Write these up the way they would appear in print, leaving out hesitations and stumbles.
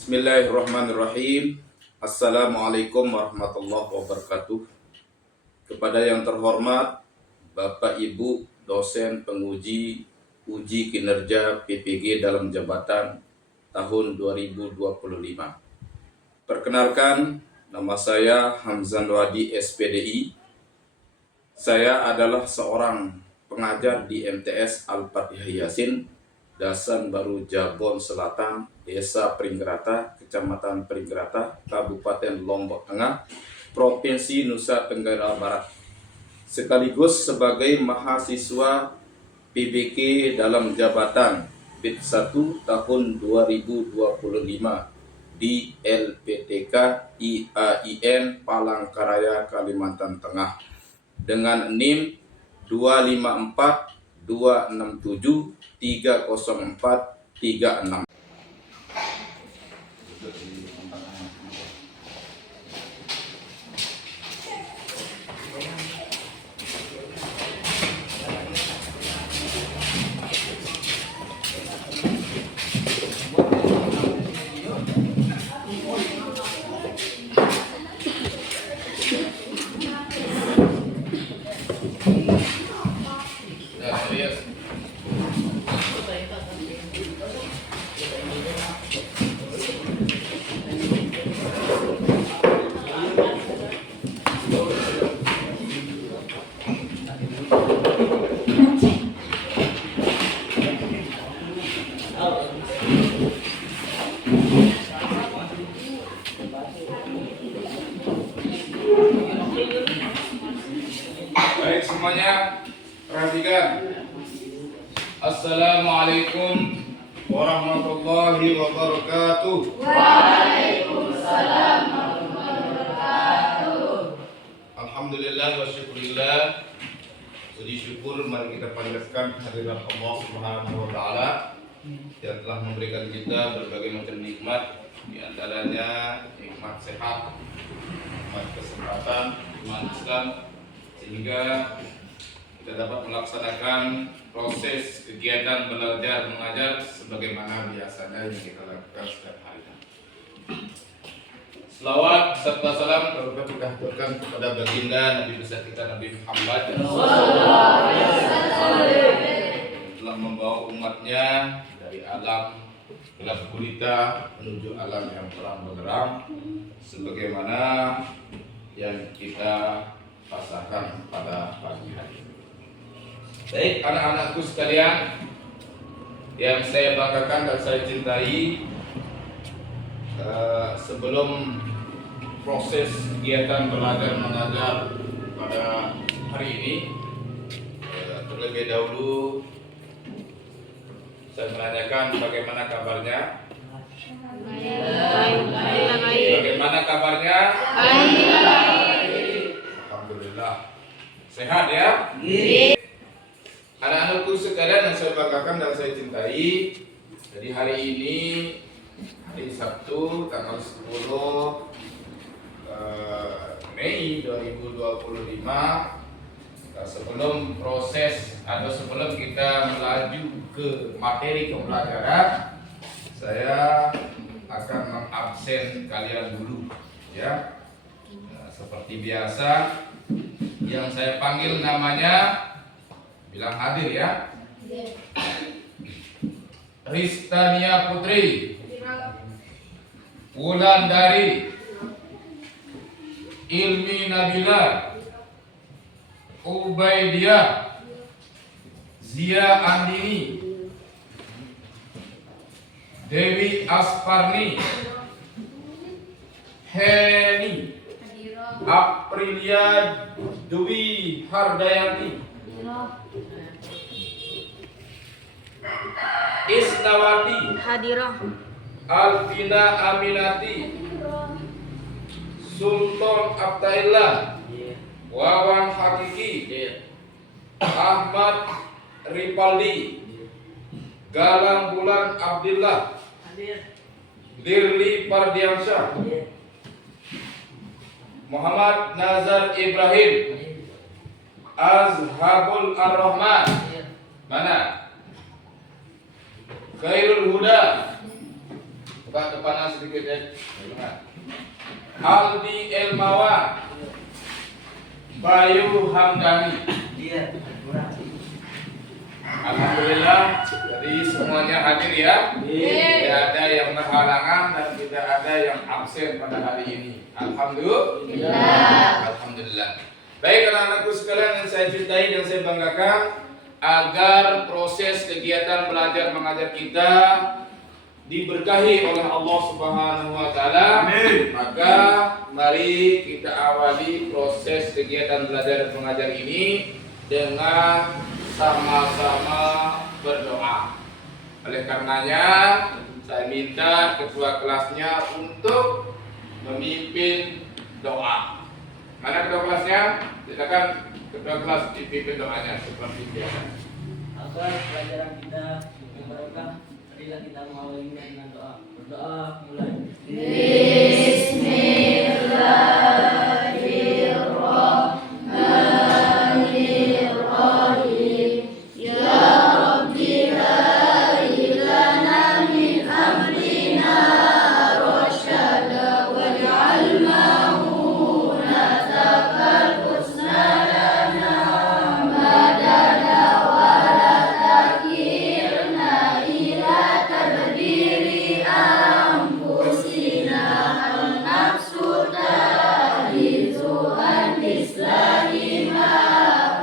Bismillahirrahmanirrahim. Assalamualaikum warahmatullahi wabarakatuh. Kepada yang terhormat Bapak Ibu dosen penguji uji kinerja PPG dalam jabatan tahun 2025. Perkenalkan, nama saya Hamzan Wadi SPDI. Saya adalah seorang pengajar di MTS Al-Fatihah Yasin, Dasan Baru Jabon Selatan, Desa Pringgerata, Kecamatan Pringgerata, Kabupaten Lombok Tengah, Provinsi Nusa Tenggara Barat. Sekaligus sebagai mahasiswa PBK dalam jabatan BIT 1 tahun 2025 di LPTK IAIN Palangkaraya, Kalimantan Tengah dengan NIM 254 267 30436. Baik semuanya, perhatikan. Assalamualaikum warahmatullahi wabarakatuh. Waalaikumsalam warahmatullahi wabarakatuh. Alhamdulillah wa syukurillah. Puji syukur mari kita panjatkan kehadirat Allah Subhanahu wa taala yang telah memberikan kita berbagai macam nikmat, di antaranya nikmat sehat, nikmat kesempatan, iman Islam, sehingga kita dapat melaksanakan proses kegiatan belajar mengajar sebagaimana biasanya yang kita lakukan setiap hari. Selawat serta salam kita haturkan kepada baginda Nabi besar kita Nabi Muhammad yang telah membawa umatnya dari alam gelap gulita menuju alam yang terang benderang sebagaimana yang kita rasakan pada pagi hari. Baik anak-anakku sekalian yang saya banggakan dan saya cintai, sebelum proses kegiatan belajar mengajar pada hari ini, terlebih dahulu saya menanyakan bagaimana kabarnya. Bagaimana kabarnya? Alhamdulillah. Sehat ya? Anak-anakku sekalian yang saya banggakan dan saya cintai, jadi hari ini hari Sabtu tanggal 10 Mei 2025, sebelum proses atau sebelum kita melaju ke materi pembelajaran, saya akan mengabsen kalian dulu ya. Seperti biasa, yang saya panggil namanya bilang hadir ya. Ristania Putri, Wulandari, Ilmi Nabila, Ubaidiyah, Zia Andini, Dewi Asparni, Heni, Aprilia Dwi Hardayanti, Isnawati, Hadirah. Alvina Aminati, Sultan Abdillah, Wawan Hakiki, Ahmad Ripaldi, Galang Bulan Abdillah, Dirli Pardiansyah, Muhammad Nazar Ibrahim, Azhabul Ar-Rahman, mana? Khairul Huda, Buka depanan sedikit ya. Aldi Elmawan, Bayu Hamdani. Iya, kurang. Alhamdulillah, jadi semuanya hadir ya. Tidak ada yang berhalangan dan tidak ada yang absen pada hari ini. Alhamdulillah. Alhamdulillah. Baik anak-anakku sekalian yang saya cintai dan saya banggakan, agar proses kegiatan belajar mengajar kita diberkahi oleh Allah Subhanahu wa taala. Maka mari kita awali proses kegiatan belajar mengajar ini dengan sama-sama berdoa. Oleh karenanya saya minta ketua kelasnya untuk memimpin doa. Mana ketua kelasnya? Silakan ketua kelas dipimpin doanya seperti biasa. Agar pelajaran kita yang berkah, marilah kita mengawalinya dengan doa. Berdoa mulai. Bismillahirrahmanirrahim. Ya Rabbi hari lana min amrina rasyada waj'al ma'unataka husna lana madada wa la takirna ila tadbiri anfusina an-nafsu tahizu an-islami ma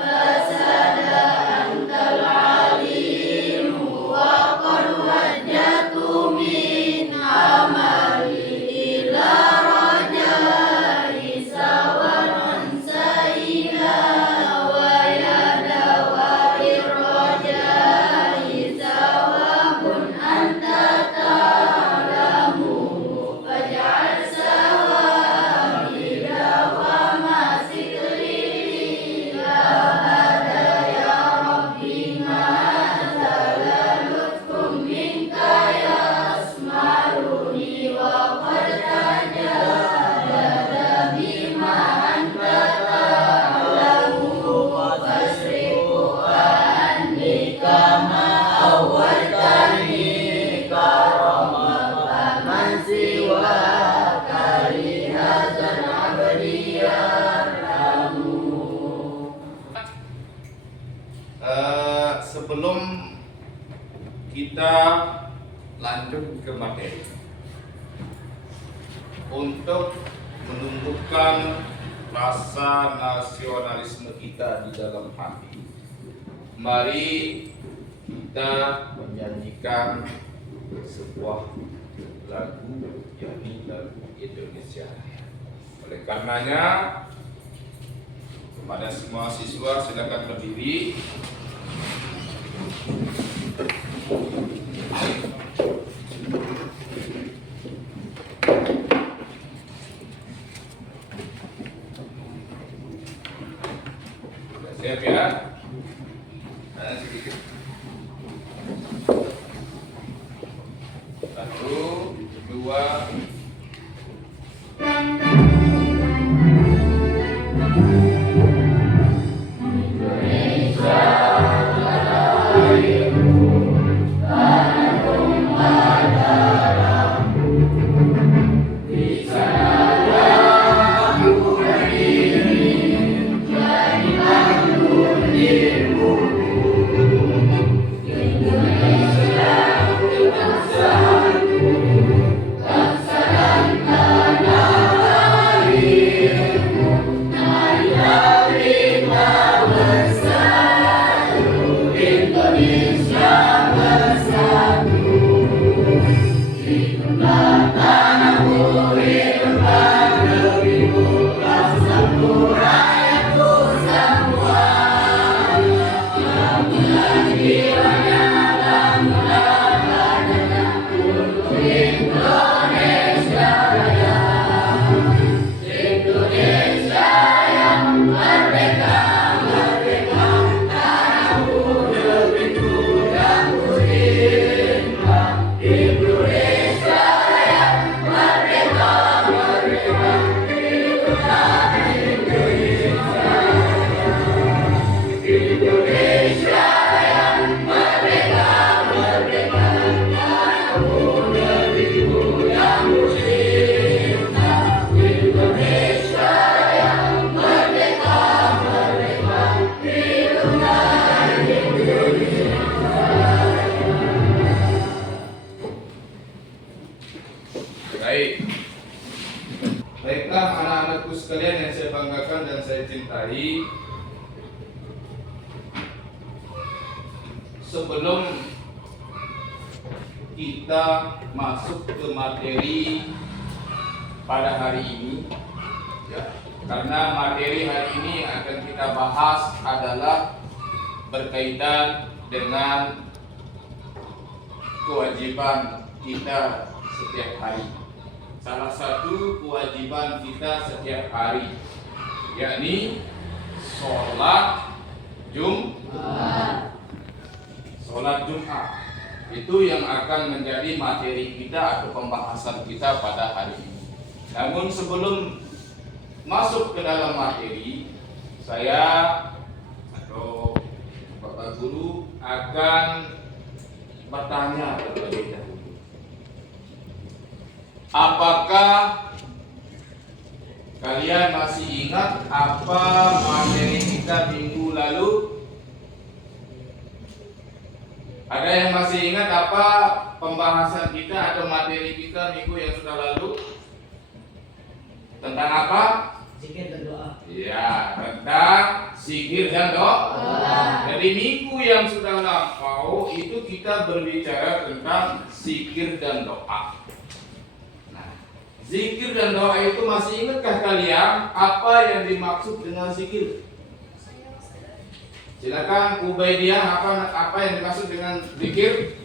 fasada antal alimu wa qad wajjatu min amali ila rajai sawan saila wa yada wa irrajai sawabun anta ta'lamu faj'al sawabida wa masikri ila hada ya Rabbi ma'azala lutfum minka yasmaruni wa qad tajadada bima anta ta'lamu fasrifu anni kama awaltani karama faman siwa karihatan abdiyarhamu. Sebelum kita lanjut ke materi, untuk menumbuhkan rasa nasionalisme kita di dalam hati, mari kita menyanyikan sebuah lagu, yakni lagu Indonesia Raya. Oleh karenanya, kepada semua siswa silakan berdiri. Sudah siap ya? Nah, sedikit. Satu, dua. Indonesia yang merdeka. Baik. Baiklah anak-anakku sekalian yang saya banggakan dan saya cintai. Sebelum kita masuk ke materi pada hari ini, ya, karena materi hari ini akan kita bahas adalah berkaitan dengan kewajiban kita setiap hari. Salah satu kewajiban kita setiap hari, yakni sholat Jumat. Sholat Jumat itu yang akan menjadi materi kita atau pembahasan kita pada hari ini. Namun sebelum masuk ke dalam materi, saya atau Bapak Guru akan bertanya terlebih dahulu. Apakah kalian masih ingat apa materi kita minggu lalu? Ada yang masih ingat apa pembahasan kita atau materi kita minggu yang sudah lalu? Tentang apa? Zikir dan doa. Ya, tentang zikir dan doa. Jadi minggu yang sudah lampau itu kita berbicara tentang zikir dan doa. Nah, zikir dan doa itu masih ingatkah kalian apa yang dimaksud dengan zikir? Silakan Ubaidiyah, apa yang dimaksud dengan zikir?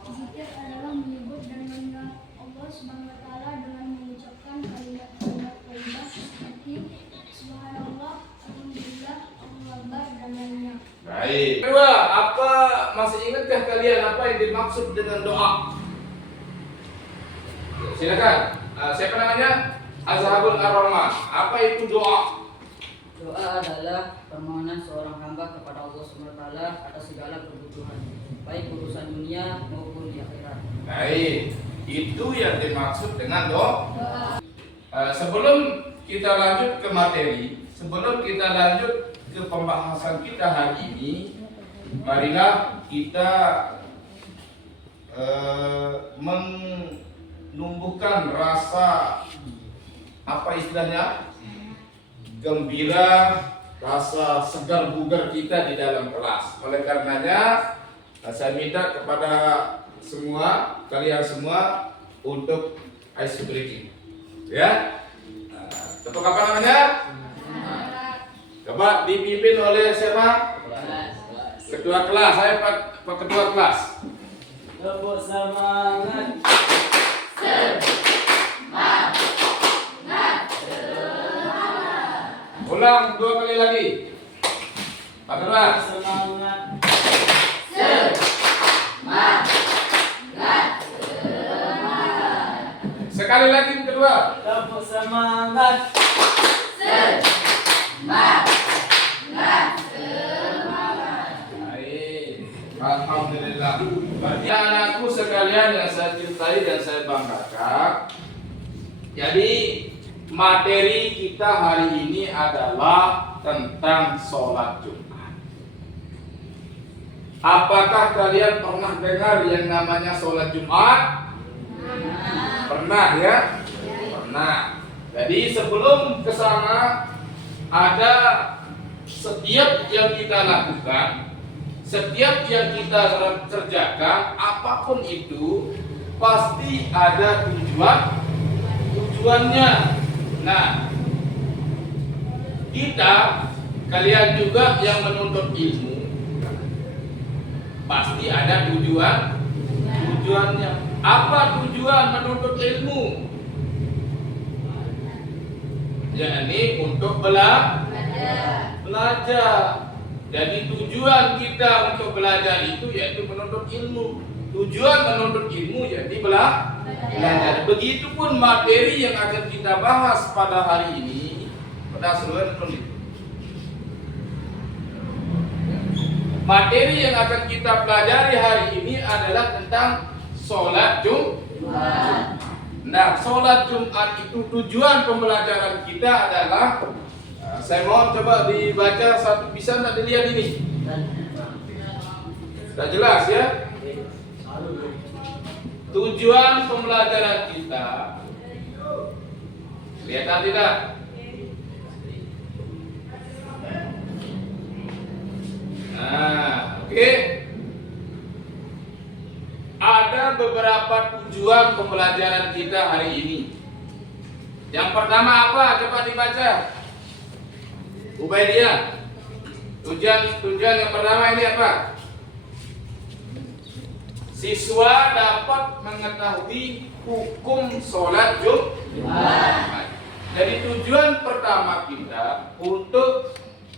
Zikir adalah menyebut dan mengenal Allah Subhanahu wa taala dengan mengucapkan kalimat-kalimat thayyibah seperti subhanallah, alhamdulillah, Allahu akbar dan lainnya. Baik. Kedua, apa masih ingatkah kalian apa yang dimaksud dengan doa? Silakan. Siapa namanya? Azhabul Ar-Rahman. Apa itu doa? Doa adalah permohonan seorang hamba kepada Allah SWT atas segala kebutuhan, baik urusan dunia maupun di akhirat. Baik, itu yang dimaksud dengan doa. Sebelum kita lanjut ke materi, sebelum kita lanjut ke pembahasan kita hari ini, marilah kita menumbuhkan rasa apa istilahnya? Gembira, rasa segar bugar kita di dalam kelas. Oleh karenanya saya minta kepada semua, kalian semua untuk ice breaking. Ya. Tepuk apa namanya? Coba dipimpin oleh siapa? Ketua kelas. Saya Pak Ketua kelas. Tepuk semangat. Ulang 2 kali lagi. Pak Ketua. Semangat. Sekali lagi kedua. Tepuk semangat. Baik. Alhamdulillah. Bagi anakku sekalian yang saya cintai dan saya banggakan. Jadi materi kita hari ini adalah tentang sholat Jumat. Apakah kalian pernah dengar yang namanya sholat Jumat? Pernah ya? Pernah. Jadi sebelum ke sana ada setiap yang kita lakukan, setiap yang kita kerjakan, apapun itu pasti ada tujuannya. Nah, kita, kalian juga yang menuntut ilmu, pasti ada tujuannya. Apa tujuan menuntut ilmu? Yakni untuk belajar. Jadi tujuan kita untuk belajar itu yaitu menuntut ilmu. Tujuan menuntut ilmu jadi belajar. Begitupun materi yang akan kita bahas pada hari ini. Pada seluruh materi yang akan kita pelajari hari ini adalah tentang sholat Jumat. Nah, sholat Jumat itu tujuan pembelajaran kita adalah, saya mohon coba dibaca satu, bisa nggak dilihat ini? Sudah jelas ya? Tujuan pembelajaran kita Kelihatan tidak? Nah, oke. Ada beberapa tujuan pembelajaran kita hari ini. Yang pertama apa? Coba dibaca. Ubaidiyah. Tujuan yang pertama ini apa? Siswa dapat mengetahui hukum sholat Jumat. Jadi tujuan pertama kita untuk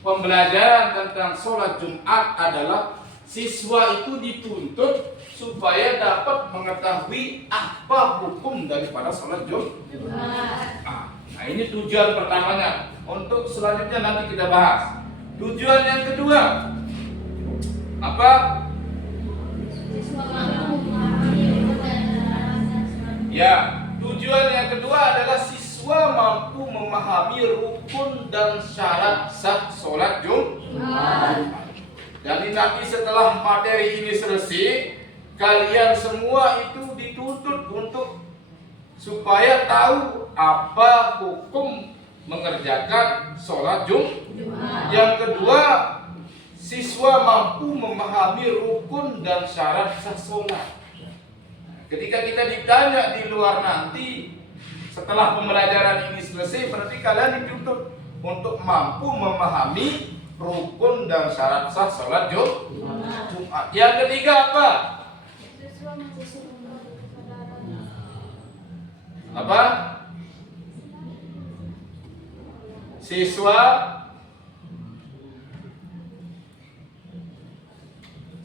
pembelajaran tentang sholat Jumat adalah siswa itu dituntut supaya dapat mengetahui apa hukum daripada sholat Jumat. Nah, ini tujuan pertamanya. Untuk selanjutnya nanti kita bahas. Tujuan yang kedua apa? Ya, tujuan yang kedua adalah siswa mampu memahami rukun dan syarat sah sholat Jumat. Jadi nanti setelah materi ini selesai, kalian semua itu dituntut untuk supaya tahu apa hukum mengerjakan sholat Jumat. Yang kedua, siswa mampu memahami rukun dan syarat sah sholat. Ketika kita ditanya di luar nanti, setelah pembelajaran ini selesai, berarti kalian dituntut untuk mampu memahami rukun dan syarat sah sholat Jumat. Yang ketiga apa? Apa? Siswa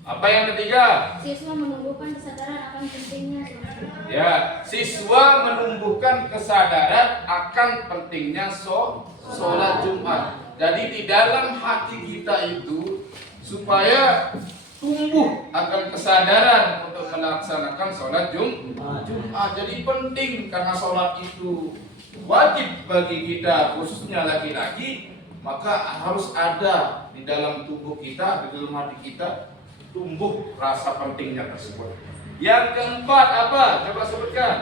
apa yang ketiga? Siswa menumbuhkan kesadaran akan pentingnya sholat. Ya, siswa menumbuhkan kesadaran akan pentingnya sholat Jumat. Jadi di dalam hati kita itu supaya tumbuh akan kesadaran untuk melaksanakan sholat Jumat. Jadi penting karena sholat itu wajib bagi kita, khususnya laki-laki, maka harus ada di dalam tubuh kita, di dalam hati kita tumbuh rasa pentingnya tersebut. Yang keempat apa? Coba sebutkan.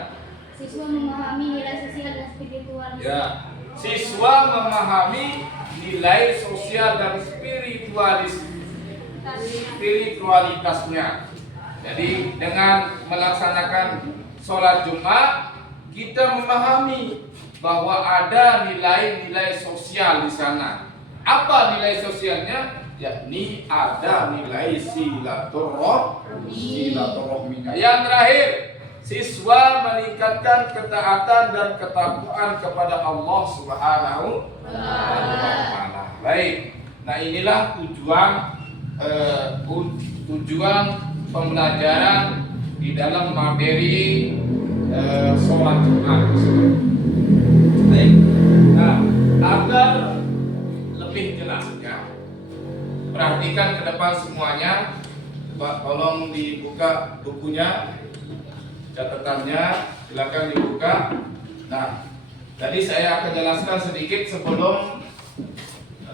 Siswa memahami nilai sosial dan spiritual. Ya, siswa memahami nilai sosial dan spiritualitasnya. Jadi dengan melaksanakan sholat Jumat, kita memahami bahwa ada nilai-nilai sosial di sana. Apa nilai sosialnya? Yakni ada nilai silaturahminya. Yang terakhir, siswa meningkatkan ketaatan dan ketakwaan kepada Allah Subhanahu wa Ta'ala. Baik. Nah, inilah tujuan pembelajaran di dalam materi sholat Jumat. Baik. Nah, agar lebih jelasnya, perhatikan ke depan semuanya. Coba tolong dibuka bukunya, catatannya, silakan dibuka. Nah, tadi saya akan jelaskan sedikit sebelum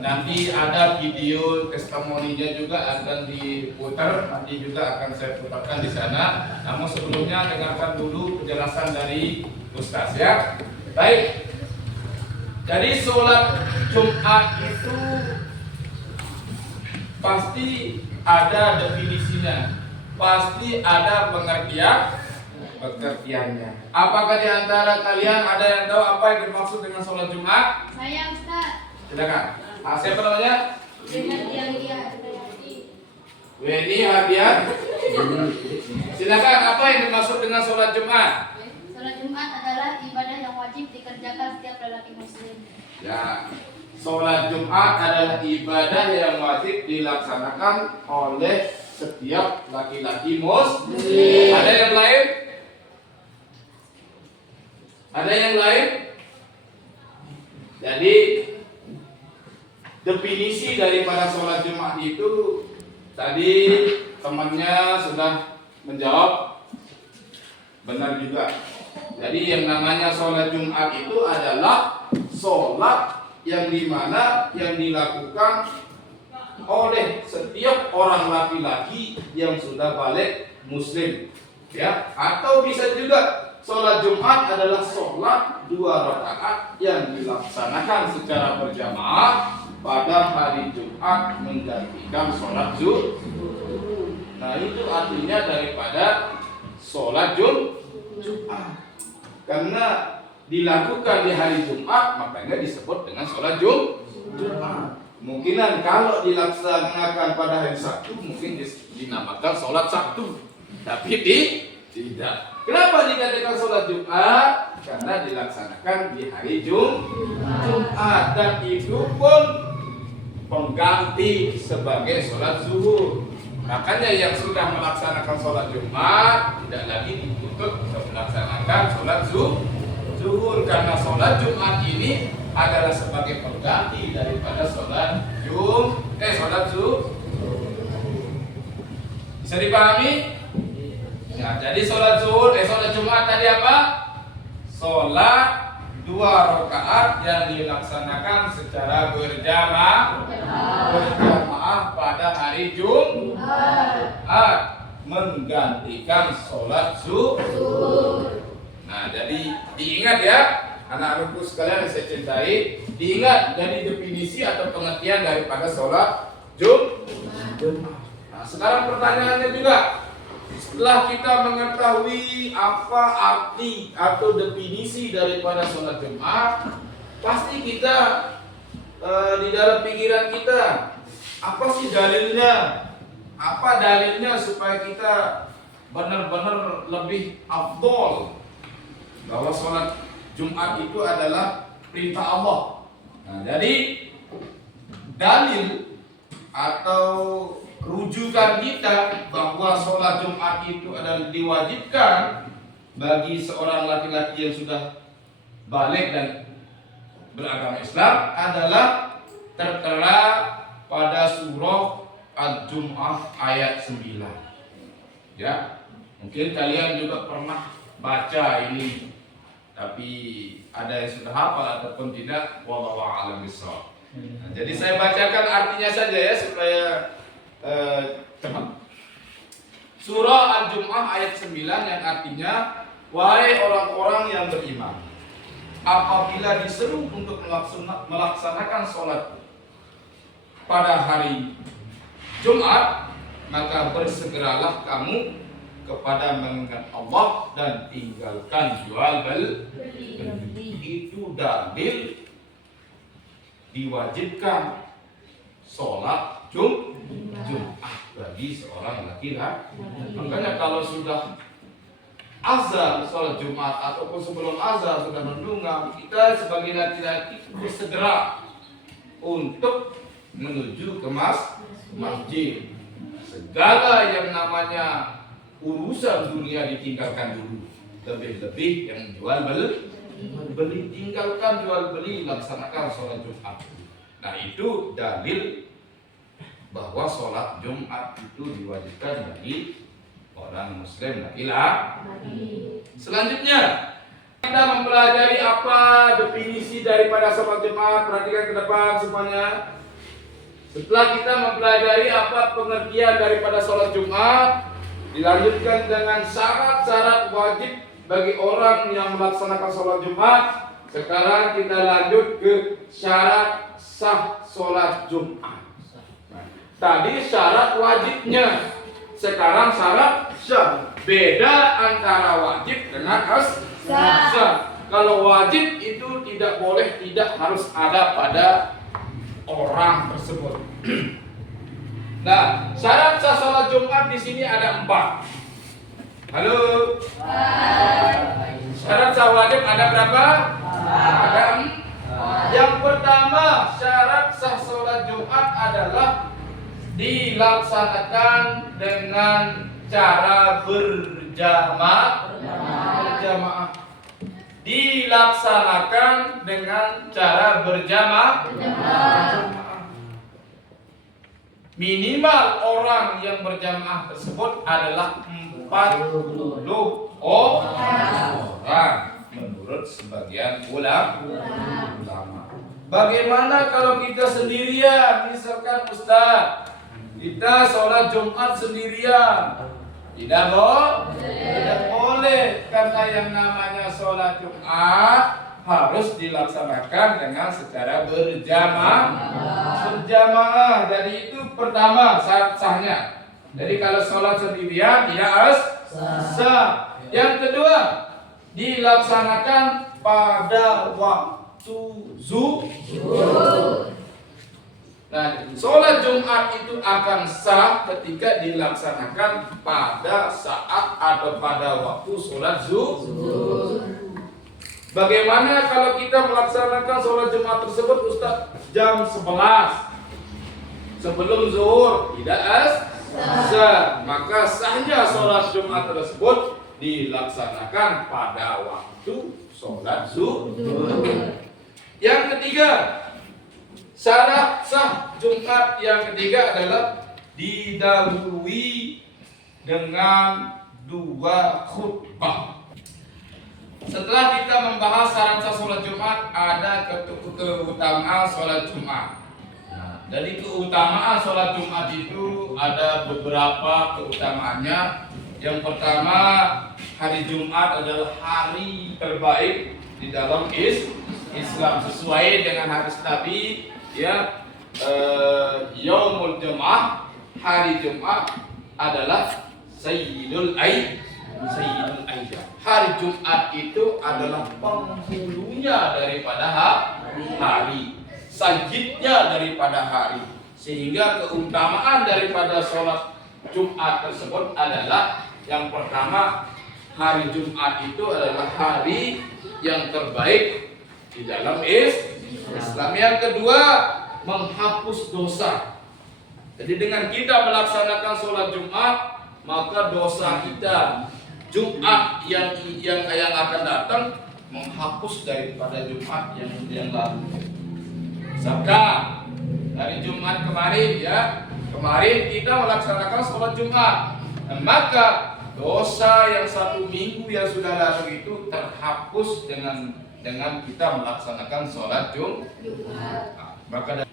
nanti ada video testimoninya juga akan diputar, nanti juga akan saya putarkan di sana. Namun sebelumnya dengarkan dulu penjelasan dari Ustaz ya. Baik. Jadi sholat Jumat itu pasti ada definisinya, pasti ada pengertiannya. Apakah di antara kalian ada yang tahu apa yang dimaksud dengan sholat Jumat? Saya Ustaz. Silakan. Siapa namanya? Weni Hadian. Silakan. Apa yang dimaksud dengan sholat Jumat? Sholat Jumat adalah ibadah yang wajib dikerjakan setiap lelaki muslim. Ya, sholat Jumat adalah ibadah yang wajib dilaksanakan oleh setiap laki-laki muslim. Ada yang lain? Ada yang lain? Jadi definisi daripada sholat Jumat itu tadi temannya sudah menjawab benar juga. Jadi yang namanya sholat Jumat itu adalah sholat yang dimana yang dilakukan oleh setiap orang laki-laki yang sudah balik muslim, ya. Atau bisa juga sholat Jumat adalah sholat 2 rakaat yang dilaksanakan secara berjamaah pada hari Jumat menggantikan sholat zuhur. Nah itu artinya daripada sholat Jumat. Karena dilakukan di hari Jumat makanya disebut dengan sholat Jumat. Kemungkinan kalau dilaksanakan pada hari Sabtu mungkin dinamakan sholat Sabtu, tapi tidak. Kenapa dikatakan sholat Jumat? Karena dilaksanakan di hari Jumat dan itu pun pengganti sebagai sholat zuhur. Makanya yang sudah melaksanakan sholat Jumat tidak lagi dituntut untuk melaksanakan sholat zuhur karena sholat Jumat ini adalah sebagai pengganti daripada sholat zuhur. Bisa dipahami? Ya, jadi sholat Jumat tadi apa? Sholat 2 rakaat yang dilaksanakan secara berjamaah pada hari Jumat menggantikan sholat zuhur. Nah, jadi diingat ya, anak-anakku sekalian yang saya cintai, diingat dari definisi atau pengertian daripada sholat Jumat. Nah, sekarang pertanyaannya juga, setelah kita mengetahui apa arti atau definisi daripada sholat Jumat, pasti kita di dalam pikiran kita, apa sih dalilnya? Apa dalilnya supaya kita benar-benar lebih afdol bahwa sholat Jumat itu adalah perintah Allah. Nah, jadi dalil atau rujukan kita bahwa sholat Jumat itu adalah diwajibkan bagi seorang laki-laki yang sudah balik dan beragama Islam adalah tertera pada surah Al-Jum'ah ayat 9. Ya, mungkin kalian juga pernah baca ini, tapi ada yang sudah hafal ataupun tidak, wallahu a'lam bishawab. Nah, jadi saya bacakan artinya saja ya supaya cepat. Surah Al-Jum'ah ayat 9 yang artinya, wahai orang-orang yang beriman, apabila diseru untuk melaksanakan sholat pada hari Jumat, maka bersegeralah kamu kepada mengingat Allah dan tinggalkan jual beli. Itu dalil diwajibkan sholat Jumat bagi seorang laki-laki. Makanya kalau sudah azan sholat Jumat ataupun sebelum azan sudah mendungam, kita sebagai laki-laki bersegera untuk menuju ke masjid. Segala yang namanya urusan dunia ditinggalkan dulu. Lebih-lebih yang jual beli tinggalkan jual beli, laksanakan sholat Jumat. Nah itu dalil bahwa sholat Jumat itu diwajibkan bagi orang Muslim laki-laki. Selanjutnya kita mempelajari apa definisi daripada sholat Jumat. Perhatikan ke depan semuanya. Setelah kita mempelajari apa pengertian daripada sholat Jumat, dilanjutkan dengan syarat-syarat wajib bagi orang yang melaksanakan sholat Jumat. Sekarang kita lanjut ke syarat sah sholat Jumat. Tadi syarat wajibnya, sekarang syarat sah. Beda antara wajib dengan sah. Kalau wajib itu tidak boleh, tidak harus ada pada orang tersebut. Nah, syarat sah sholat Jumat di sini ada 4. Halo. Syarat sah wajib ada berapa? Ada 4. Yang pertama, syarat sah sholat Jumat adalah dilaksanakan dengan cara berjamaah. Dilaksanakan dengan cara berjamaah. Minimal orang yang berjamaah tersebut adalah 40 orang menurut sebagian ulama. Bagaimana kalau kita sendirian? Misalkan Ustaz, kita sholat Jumat sendirian. Tidak boleh. boleh, karena yang namanya sholat Jumat harus dilaksanakan dengan secara berjamaah. Jadi itu pertama sahnya. Jadi kalau sholat sendirian tidak sah. Yang kedua, dilaksanakan pada waktu zuhur. Nah, sholat Jumat itu akan sah ketika dilaksanakan pada saat atau pada waktu sholat zuhur. Bagaimana kalau kita melaksanakan sholat Jumat tersebut, Ustaz, jam 11 sebelum zuhur? Tidak sah. Maka sahnya sholat Jumat tersebut dilaksanakan pada waktu sholat zuhur. Yang ketiga, syarat sah Jumat yang ketiga adalah didahului dengan 2 khutbah. Setelah kita membahas syarat sah sholat Jumat, ada keutamaan sholat Jumat. Dari keutamaan sholat Jumat itu ada beberapa keutamaannya. Yang pertama, hari Jumat adalah hari terbaik di dalam Islam, sesuai dengan hadis Nabi, ya, Yaumul Jum'ah, hari Jumat adalah Sayyidul Ayyam. Hari Jumat itu adalah penghulunya daripada hari, sayyidnya daripada hari. Sehingga keutamaan daripada sholat Jumat tersebut adalah yang pertama, hari Jumat itu adalah hari yang terbaik di dalam Islam. Yang kedua, menghapus dosa. Jadi dengan kita melaksanakan sholat Jumat, maka dosa kita Jumat yang akan datang menghapus daripada Jumat yang lalu. Sabda dari Jumat kemarin, ya, kemarin kita melaksanakan sholat Jumat, maka dosa yang 1 minggu yang sudah lalu itu terhapus dengan kita melaksanakan sholat Jumat. Maka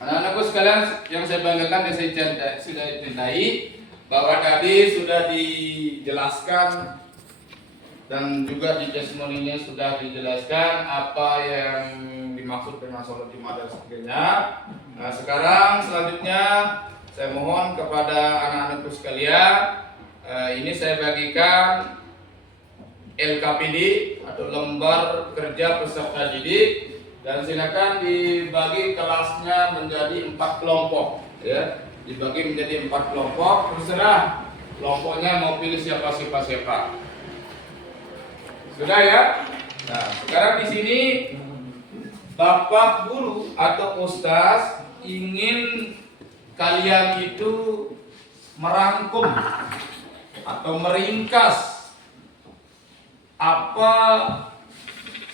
anak-anakku sekalian yang saya banggakan dan saya sudah cintai, bahwa tadi sudah dijelaskan dan juga di testimoninya sudah dijelaskan apa yang dimaksud dengan sholat Jumat dan sebagainya. Nah, sekarang selanjutnya saya mohon kepada anak-anakku sekalian, ini saya bagikan LKPD atau lembar kerja peserta didik, dan silakan dibagi kelasnya menjadi 4 kelompok, ya. Dibagi menjadi 4 kelompok, terserah kelompoknya mau pilih siapa. Sudah, ya. Nah, sekarang di sini Bapak guru atau ustaz ingin kalian itu merangkum atau meringkas apa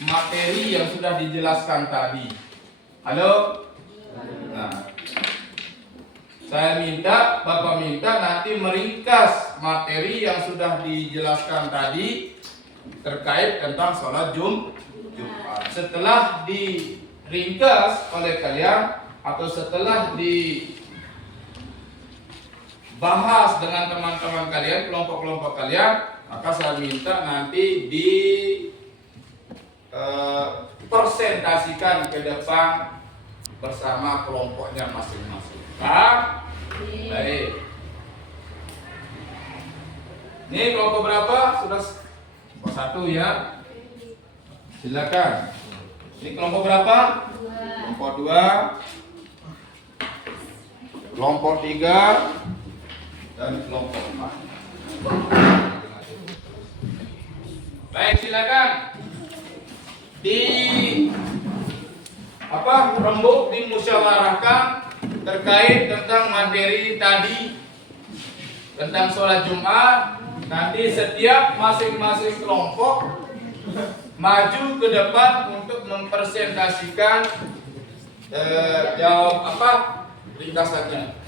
materi yang sudah dijelaskan tadi. Halo? Nah, Bapak minta nanti meringkas materi yang sudah dijelaskan tadi terkait tentang sholat Jumat. Setelah diringkas oleh kalian atau setelah dibahas dengan teman-teman kalian, kelompok-kelompok kalian, maka saya minta nanti presentasikan ke depan bersama kelompoknya masing-masing. Paham? Baik. Ini kelompok berapa? Sudah kelompok 1, ya. Silakan. Ini kelompok berapa? Kelompok 2, kelompok 3, dan kelompok 4. Baik, silakan. Rembuk dimusyawarahkan terkait tentang materi tadi tentang sholat Jumat. Nanti setiap masing-masing kelompok maju ke depan untuk mempresentasikan ringkasannya.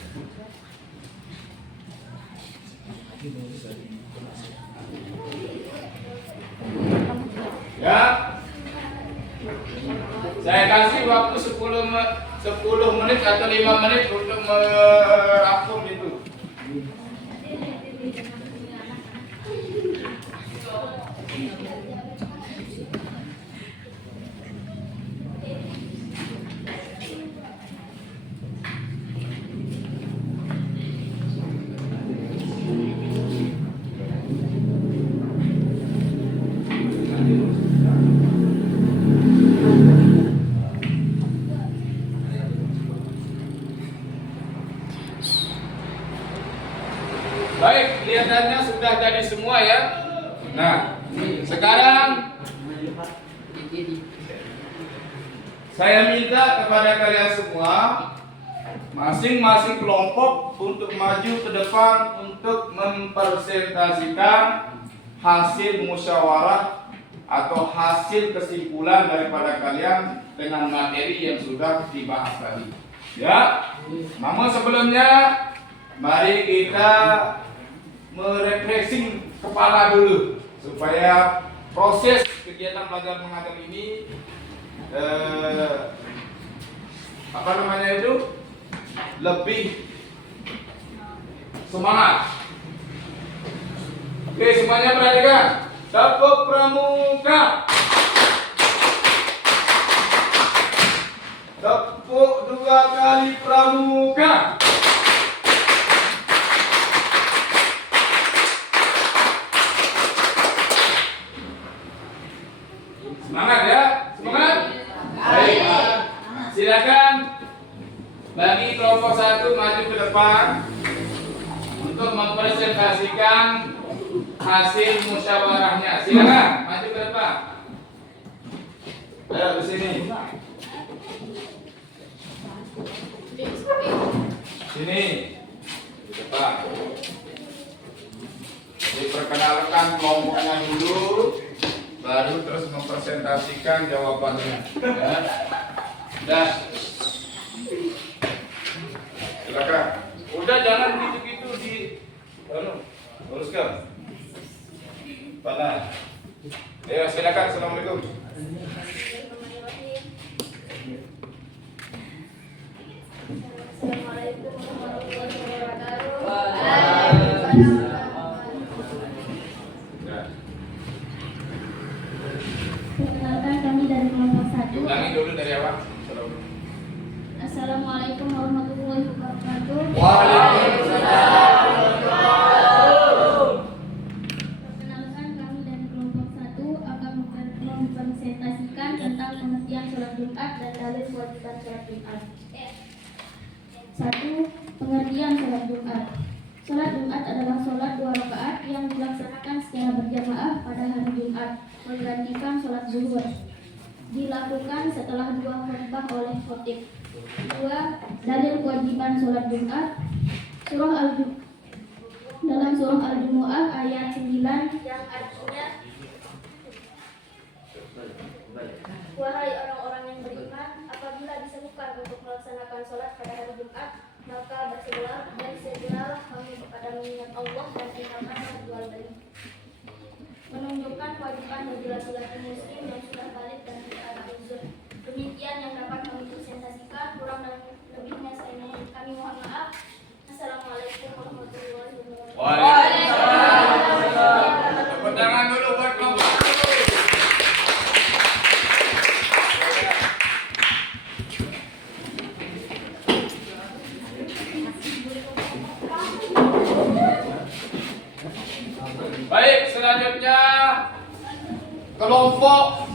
Ya, saya kasih waktu 10 menit atau 5 menit untuk merangkum itu. Ini. Saya minta kepada kalian semua, masing-masing kelompok untuk maju ke depan untuk mempresentasikan hasil musyawarah atau hasil kesimpulan daripada kalian dengan materi yang sudah dibahas tadi. Ya, namun sebelumnya mari kita merefreshing kepala dulu supaya proses kegiatan belajar mengajar ini lebih semangat. Oke, semuanya perhatikan. Tepuk pramuka. Tepuk 2 kali pramuka. Semangat ya, semangat. Baik, silakan bagi kelompok 1 maju ke depan untuk mempresentasikan hasil musyawarahnya. Silakan maju ke depan. Ayo ke sini. Sini. Di depan. Diperkenalkan kelompoknya dulu, baru terus mempresentasikan jawabannya. Ya. Dah. Silakan. Udah jangan gitu-gitu di luruskan. Panas. Ya, silakan. Assalamualaikum. Assalamualaikum warahmatullahi wabarakatuh. Ya. Perkenalkan kami dari kelompok 1. Ulangi dulu dari awal. Assalamualaikum warahmatullahi wabarakatuh. Perkenalkan kami dari kelompok 1 akan mempresentasikan tentang pengertian sholat Jumat dan dalil kewajiban sholat Jumat. 1. Pengertian sholat Jumat. Sholat Jumat adalah sholat 2 rakaat yang dilaksanakan secara berjamaah pada hari Jumat, menggantikan sholat zuhur. Dilakukan setelah 2 khutbah oleh khatib. 2. Dalil kewajiban sholat Jumat. Dalam surah Al-Jumu'ah ayat 9 yang artinya, wahai orang-orang yang beriman, apabila diserukan untuk melaksanakan sholat pada hari Jumat, maka bersegeralah kamu kepada mengingat Allah dan tinggalkanlah jual beli. Menunjukkan kewajiban bagi laki-laki muslim yang sudah balik dan tidak ada uzur. Demikian yang dapat kami presentasikan, kurang dan lebihnya kami mohon maaf. Assalamualaikum warahmatullahi wabarakatuh. Waalaikumsalam. Tepuk tangan dulu buat kelompok 1. Baik, selanjutnya kelompok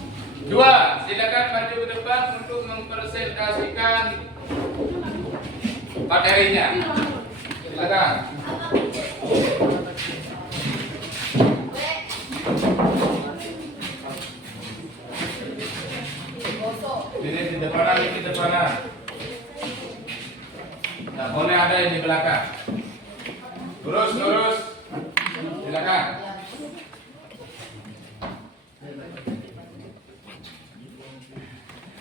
2, silakan maju ke depan untuk mempresentasikan materinya. Silakan. Ini di depanan. Nah, boleh ada yang di belakang. Lurus. Silakan.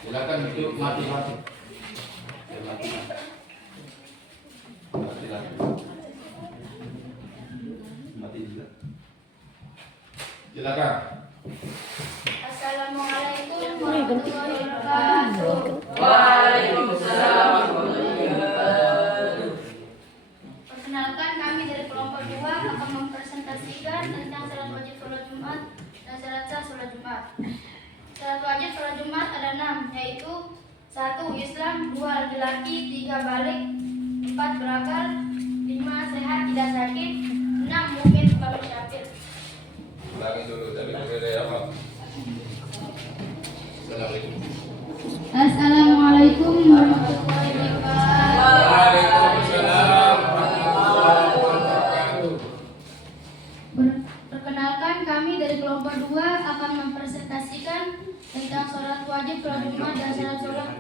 Silakan duduk mati. Mati juga. Silakan. Assalamualaikum warahmatullahi wabarakatuh. Waalaikumsalam warahmatullahi wabarakatuh. Perkenalkan, kami dari kelompok 2 akan mempresentasikan tentang syarat wajib sholat Jumat dan syarat sah sholat Jumat. Syarat wajib sholat Jumat ada 6, yaitu 1. Islam, 2. Laki-laki, 3. Balik, 4. Berakal, 5. Sehat tidak sakit, 6. Mungkin bukan musyafir. Ulangi dulu dari awal. Assalamualaikum. Assalamualaikum warahmatullahi wabarakatuh. Waalaikumsalam warahmatullahi wabarakatuh. Perkenalkan, kami dari kelompok 2 akan mempresentasikan tentang tentang sholat wajib sholat Jumat dan sholat Jumat.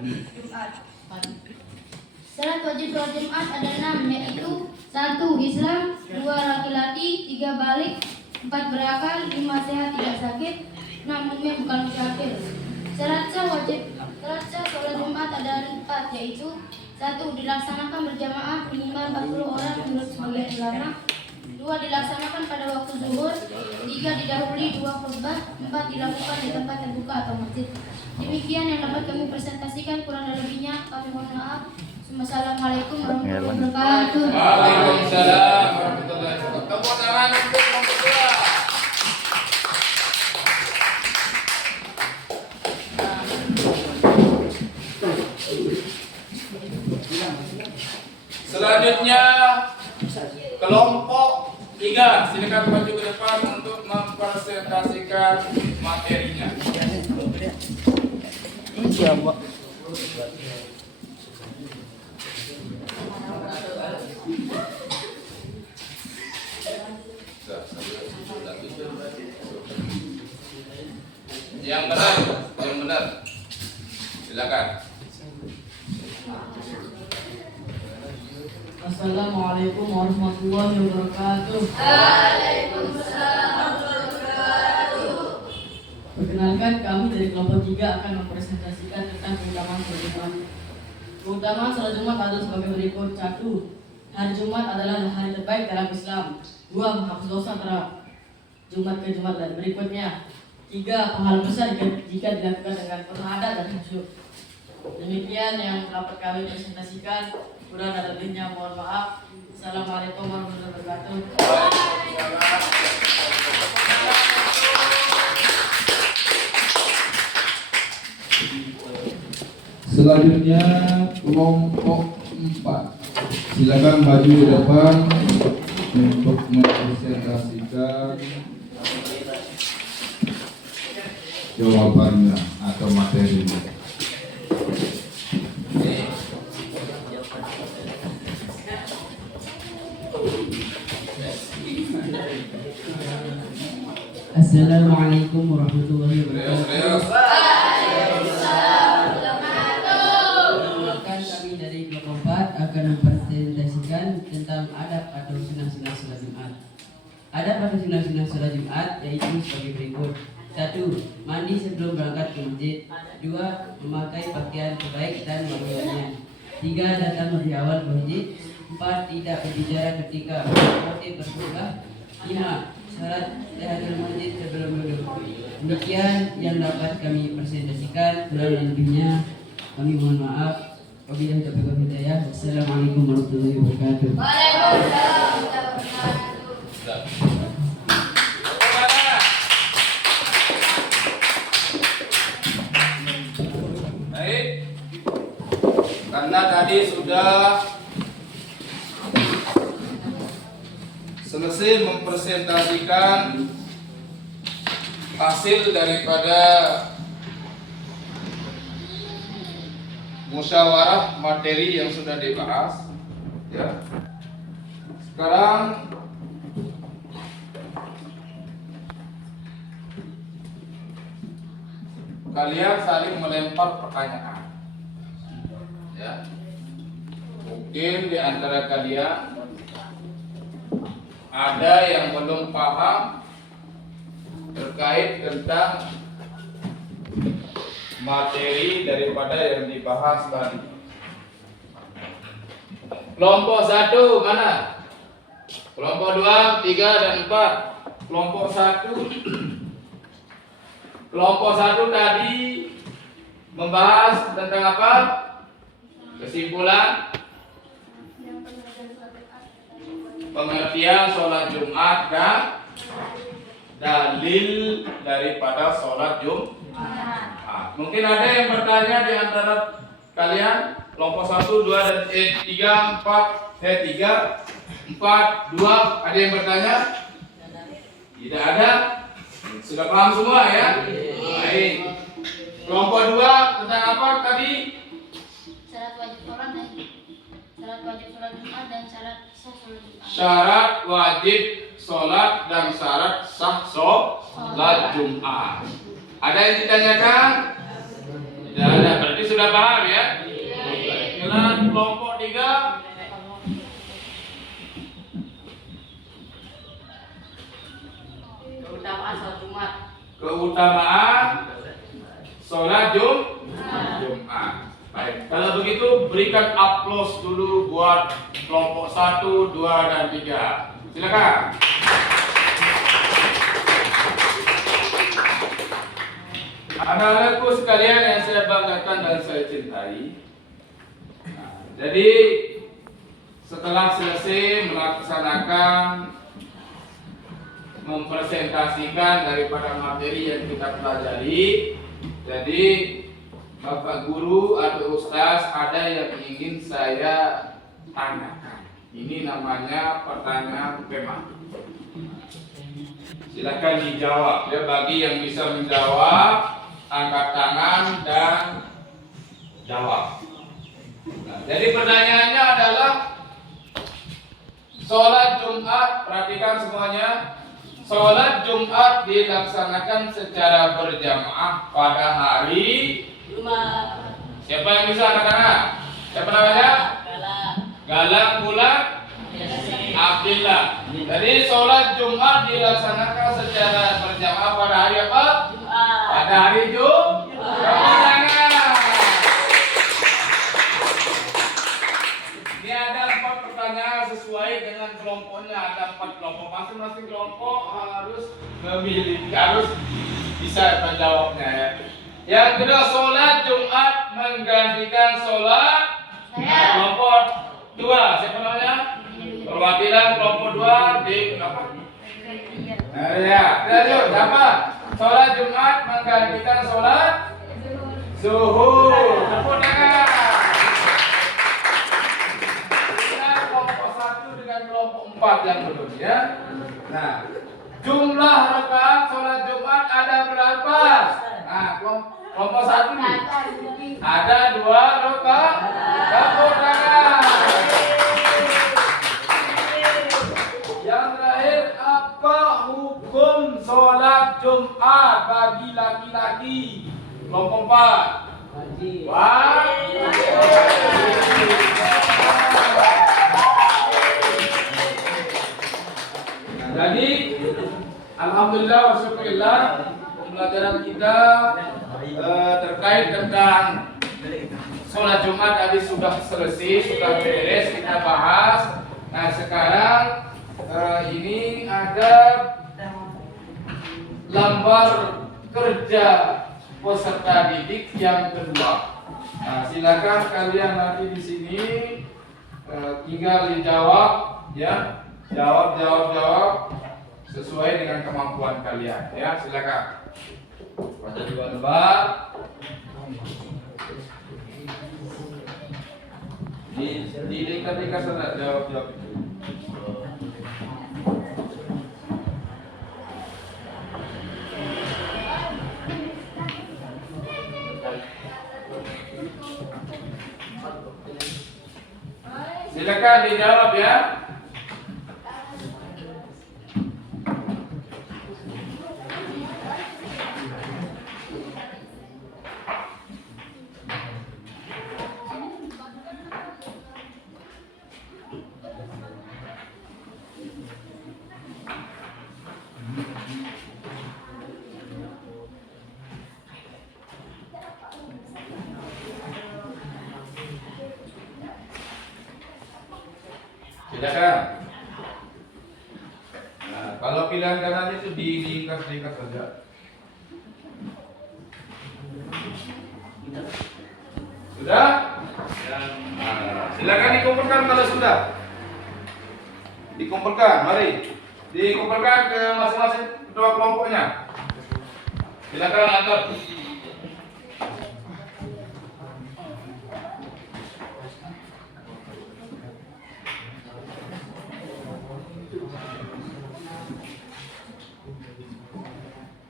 Syarat wajib sholat Jumat ada 6, yaitu 1. Islam, 2. Laki-laki, 3. Balik, 4. Berakal, 5. Sehat tidak sakit, 6. Mukmin bukan musafir. Syarat sah sholat Jumat ada 4, yaitu 1. Dilaksanakan berjamaah minimal 40 orang menurut sebagian ulama, 2. Dilaksanakan pada waktu zuhur, 3. Didahului 2 khutbah, 4. Dilakukan di tempat terbuka atau masjid. Demikian yang dapat kami presentasikan, kurang dan lebihnya kami mohon maaf. Assalamualaikum warahmatullahi wabarakatuh. Waalaikumsalam warahmatullahi wabarakatuh. Tepuk tangan untuk yang kedua. Selanjutnya kelompok 3, silakan maju ke depan untuk mempresentasikan materinya. Yang benar, silakan. Assalamualaikum warahmatullahi wabarakatuh. Waalaikumsalam warahmatullahi wabarakatuh. Perkenalkan, kami dari kelompok 3 akan mempresentasikan tentang keutamaan sholat Jumat. Keutamaan sholat Jumat adalah sebagai berikut. 1. Hari Jumat adalah hari terbaik dalam Islam. 2. Menghapus dosa antara Jumat ke Jumat dan berikutnya. 3. Pahala besar jika dilakukan dengan penuh adab dan khusyuk. Demikian yang dapat kami presentasikan. Kurang dan lebihnya mohon maaf. Assalamualaikum warahmatullahi wabarakatuh. Selanjutnya kelompok 4. Silakan maju ke depan untuk mempresentasikan jawabannya atau materinya. Assalamualaikum warahmatullahi wabarakatuh. Kami dari kelompok 4 akan mempresentasikan tentang adab atau sunah-sunah sholat Jumat. Adab atau sunah-sunah sholat Jumat yaitu sebagai berikut. 1. Mandi sebelum berangkat ke masjid. 2. Memakai pakaian terbaik dan wangi-wangian. 3. Datang lebih awal ke masjid. 4. Tidak berbicara ketika khotib berkhutbah. 5. Salat tahiyyatul masjid sebelum duduk. Demikian yang dapat kami presentasikan. Kurang dan lebihnya kami mohon maaf. Wabillahi taufiq wal hidayah. Wassalamualaikum warahmatullahi wabarakatuh. Waalaikumsalam warahmatullahi wabarakatuh. Baik, karena tadi sudah selesai mempresentasikan hasil daripada musyawarah materi yang sudah dibahas, ya. Sekarang kalian saling melempar pertanyaan, ya. Mungkin di antara kalian ada yang belum paham terkait tentang materi daripada yang dibahas tadi. Kelompok 1 mana? Kelompok 2, 3 dan 4. Kelompok 1 Kelompok 1 tadi membahas tentang apa? Kesimpulan pengertian sholat Jumat dan dalil daripada sholat Jumat. Mungkin ada yang bertanya di antara kalian, kelompok 1, 2 dan 3, 4, 3, 4, 2, ada yang bertanya? Tidak ada? Sudah paham semua ya? Baik. Kelompok 2 tentang apa tadi? Syarat wajib sholat Jumat dan syarat sah sholat Jumat. Syarat wajib sholat dan syarat sah sholat Jumat. Ada yang ditanyakan? Sudah paham ya? Kemudian kelompok 3. Keutamaan sholat Jumat. Baik, kalau begitu berikan aplaus dulu buat kelompok 1, 2, dan 3. Silakan. Anak-anakku sekalian yang saya banggakan dan saya cintai. Jadi setelah selesai melaksanakan mempresentasikan daripada materi yang kita pelajari, jadi Bapak Guru atau Ustaz ada yang ingin saya tanyakan. Ini namanya pertanyaan tema. Silakan dijawab ya, bagi yang bisa menjawab angkat tangan dan jawab. Nah, jadi pertanyaannya adalah sholat Jumat, perhatikan semuanya. Sholat Jumat dilaksanakan secara berjamaah pada hari Jumat. Siapa yang bisa angkat tangan? Siapa namanya? Galang Bulan Abdillah. Jadi sholat Jumat dilaksanakan secara berjamaah pada hari apa? Jumat. Pada hari Jumat. Ini ada 4 pertanyaan sesuai dengan kelompoknya. Ada 4 kelompok. Masing-masing kelompok harus bisa menjawabnya ya. Yang kedua, sholat Jumat menggantikan sholat kelompok 2. Siapa namanya? Perwakilan kelompok 2 di apa? Ya, lanjut. Apa? Sholat Jumat menggantikan sholat zuhur. Tepuk tangan. Kelompok 1 dengan kelompok 4 yang belum ya. Nah, jumlah rakaat sholat Jumat ada berapa? Nah, kelompok 1 nih. Ada 2 rakaat. Tepuk tangan. Yang terakhir, apa hukum sholat Jumat bagi laki-laki? Kelompok 4. Wajib. Jadi, alhamdulillah wa syukurillah, pembelajaran kita terkait tentang sholat Jumat tadi sudah selesai, sudah beres, kita bahas. Nah sekarang ini ada lambar kerja peserta didik yang kedua. Nah silakan kalian nanti di sini tinggal dijawab ya. Jawab sesuai dengan kemampuan kalian ya, silakan. Baca 2 lembar. Di ketika sudah jawab itu. Silakan dijawab ya. Silakan. Nah, kalau pilihan kanan itu diikat saja. Sudah? Nah, silakan dikumpulkan kalau sudah. Dikumpulkan, mari. Dikumpulkan ke masing-masing kedua kelompoknya. Silakan antar.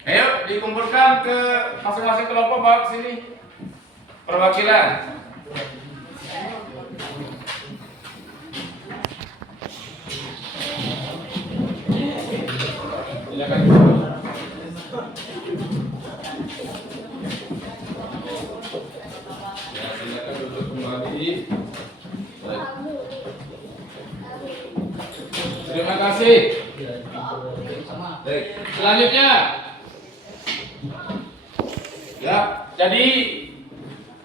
Ayo dikumpulkan ke masing-masing kelompok, bawa ke sini perwakilan. Silakan. Ya. kasih. Baik. Selanjutnya, ya. Jadi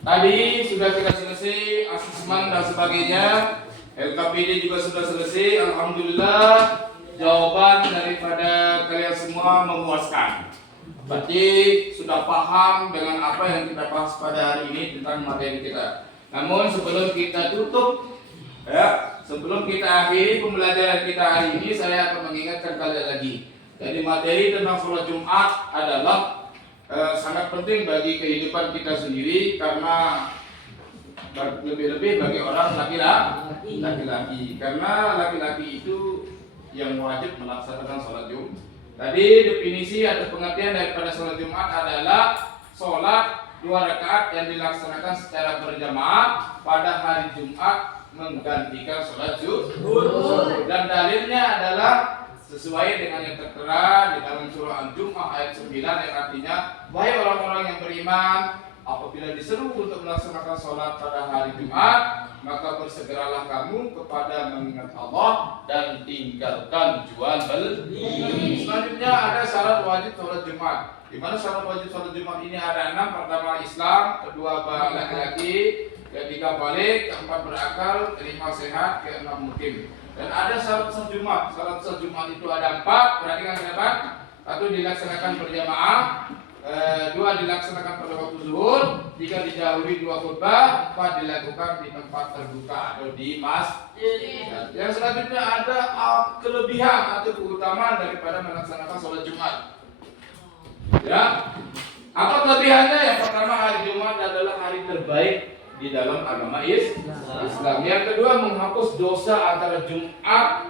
tadi sudah kita selesai asesmen dan sebagainya. LKPD juga sudah selesai. Alhamdulillah, jawaban daripada kalian semua memuaskan. Berarti sudah paham dengan apa yang kita bahas pada hari ini tentang materi kita. Namun sebelum kita tutup, ya, sebelum kita akhiri pembelajaran kita hari ini, saya akan mengingatkan kalian lagi. Jadi materi tentang sholat Jumat adalah sangat penting bagi kehidupan kita sendiri, karena lebih-lebih bagi orang laki-laki, karena laki-laki itu yang wajib melaksanakan sholat Jumat. Tadi definisi atau pengertian daripada sholat Jumat adalah sholat 2 rakaat yang dilaksanakan secara berjamaah pada hari Jumat menggantikan sholat zuhur. Dan dalilnya adalah sesuai dengan yang tertera di dalam surah Al-Jumu'ah ayat 9 yang artinya, wahai orang-orang yang beriman, apabila diseru untuk melaksanakan sholat pada hari Jumat, maka bersegeralah kamu kepada mengingat Allah dan tinggalkan jual beli. Selanjutnya ada syarat wajib sholat Jumat. Di mana syarat wajib sholat Jumat ini ada 6. Pertama Islam, kedua laki-laki, ketiga balik, keempat berakal, kelima sehat, keenam mukim. Dan ada syarat sholat Jumat. Syarat sholat Jumat itu ada 4. Perhatikan teman-teman. 1 dilaksanakan berjamaah. 2 dilaksanakan pada waktu zuhur, 3 dijauhi 2 khutbah, 4 dilakukan di tempat terbuka atau di masjid. Yang selanjutnya ada kelebihan atau keutamaan daripada melaksanakan sholat Jumat. Ya, apa kelebihannya? Yang pertama, hari Jumat adalah hari terbaik di dalam agama Islam. Yang kedua, menghapus dosa antara Jumat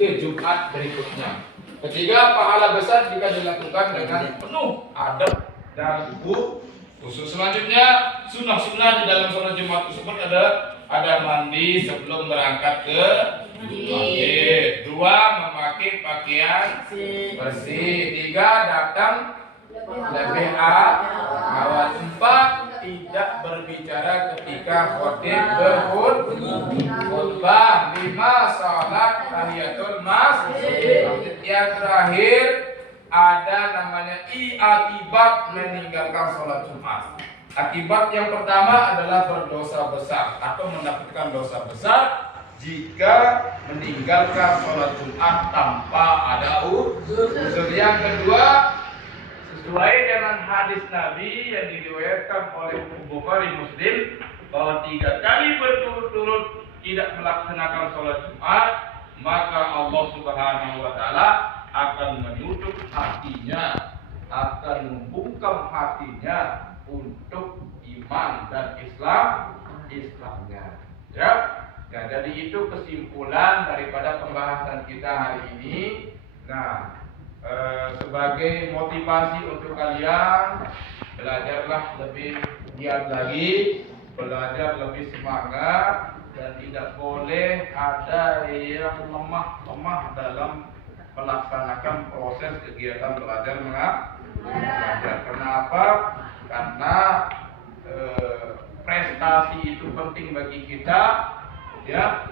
ke Jumat berikutnya. Ketiga, pahala besar jika dilakukan dengan penuh adab dan khusus. Selanjutnya, sunnah-sunnah di dalam sholat Jumat tersebut ada mandi sebelum berangkat ke masjid. 2, memakai pakaian bersih. 3, datang lebih awal. 4, tidak berbicara ketika khotib berkhutbah. 5, salat tahiyatul masjid. Yang terakhir ada namanya akibat meninggalkan sholat Jumat. Akibat yang pertama adalah berdosa besar atau mendapatkan dosa besar jika meninggalkan sholat Jumat tanpa ada uzur. Yang kedua, sesuai dengan hadis Nabi yang diriwayatkan oleh Bukhari Muslim, bahwa 3 kali berturut-turut tidak melaksanakan sholat Jumat, maka Allah Subhanahu wa Ta'ala akan menutup hatinya, akan membungkam hatinya untuk iman dan Islamnya. Ya. Nah, jadi itu kesimpulan daripada pembahasan kita hari ini. Nah, sebagai motivasi untuk kalian, belajarlah lebih giat lagi, belajar lebih semangat, dan tidak boleh ada yang lemah dalam melaksanakan proses kegiatan belajar mengajar. Kenapa? Karena prestasi itu penting bagi kita, ya.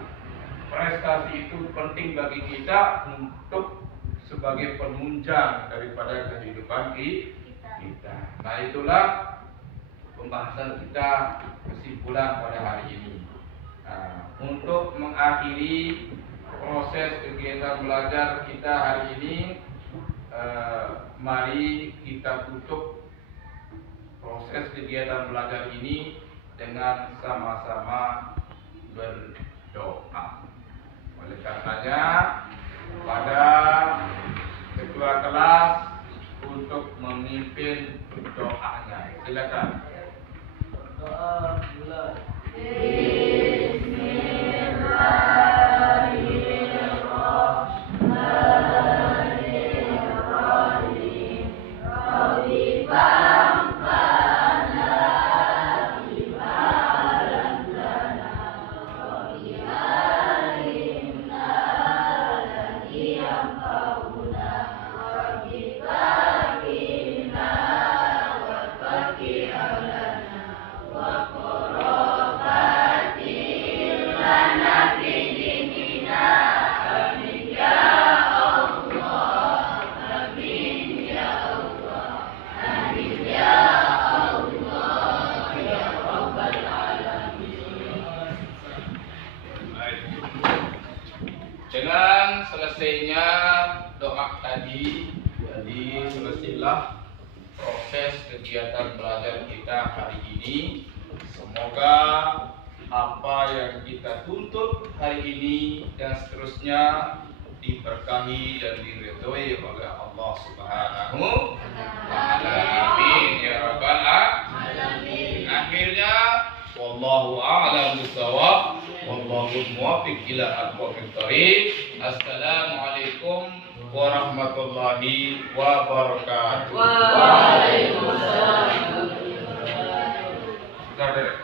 Prestasi itu penting bagi kita untuk sebagai penunjang daripada kehidupan kita. Nah, itulah pembahasan kita, kesimpulan pada hari ini. Nah, untuk mengakhiri proses kegiatan belajar kita hari ini, mari kita tutup proses kegiatan belajar ini dengan sama-sama berdoa. Oleh karenanya, pada ketua kelas untuk memimpin doanya. Silakan. Doa mulai. Wa qurrati Dengan selesainya doa tadi, jadi selesailah proses kegiatan belajar kita hari ini. Semoga apa yang kita tuntut hari ini dan seterusnya diberkahi dan diridhoi oleh Allah Subhanahu wa ta'ala. Amin ya rabbal alamin. Akhirnya wallahu a'lam bissawab. Wallahu muwaffiq ila aqwamit thoriq. Assalamualaikum warahmatullahi wabarakatuh. Waalaikumsalam. Sudah,